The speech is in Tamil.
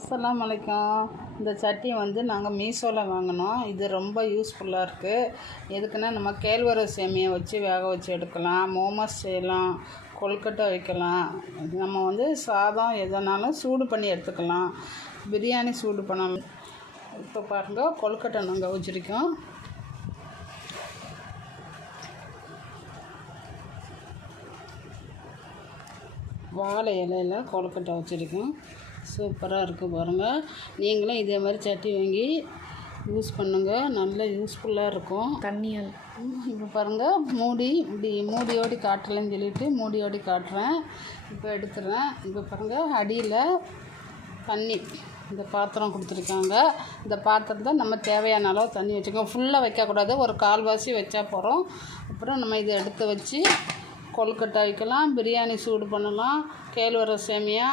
அஸ்ஸலாமு அலைக்கும். இந்த சட்டி வந்து நாங்கள் மீஷோவில் வாங்கினோம். இது ரொம்ப யூஸ்ஃபுல்லாக இருக்குது. எதுக்குன்னா நம்ம கேழ்வரகு சேமியா வச்சு வேக வச்சு எடுக்கலாம், மோமோஸ் செய்யலாம், கொழுக்கட்டை வைக்கலாம். நம்ம வந்து சாதம் எதனாலும் சூடு பண்ணி எடுத்துக்கலாம், பிரியாணி சூடு பண்ணலாம். இப்போ பாருங்கள், கொழுக்கட்டை நாங்கள் வச்சுருக்கோம். வாழை இலையில் கொழுக்கட்டை வச்சுருக்கோம். சூப்பராக இருக்குது பாருங்கள். நீங்களும் இதே மாதிரி சட்டி வாங்கி யூஸ் பண்ணுங்கள், நல்ல யூஸ்ஃபுல்லாக இருக்கும். தண்ணியால் இப்போ பாருங்கள், மூடியோடி காட்டலன்னு சொல்லிவிட்டு மூடியோடி காட்டுறேன். இப்போ எடுத்துடுறேன். இப்போ பாருங்கள், அடியில் தண்ணி இந்த பாத்திரம் கொடுத்துருக்காங்க. இந்த பாத்திரத்தை நம்ம தேவையான அளவு தண்ணி வச்சுக்கோங்க. ஃபுல்லாக வைக்கக்கூடாது, ஒரு கால்வாசி வச்சா போகிறோம். அப்புறம் நம்ம இதை எடுத்து வச்சு கொழுக்கட்டை வைக்கலாம், பிரியாணி சூடு பண்ணலாம், கேழ்வரகு சேமியா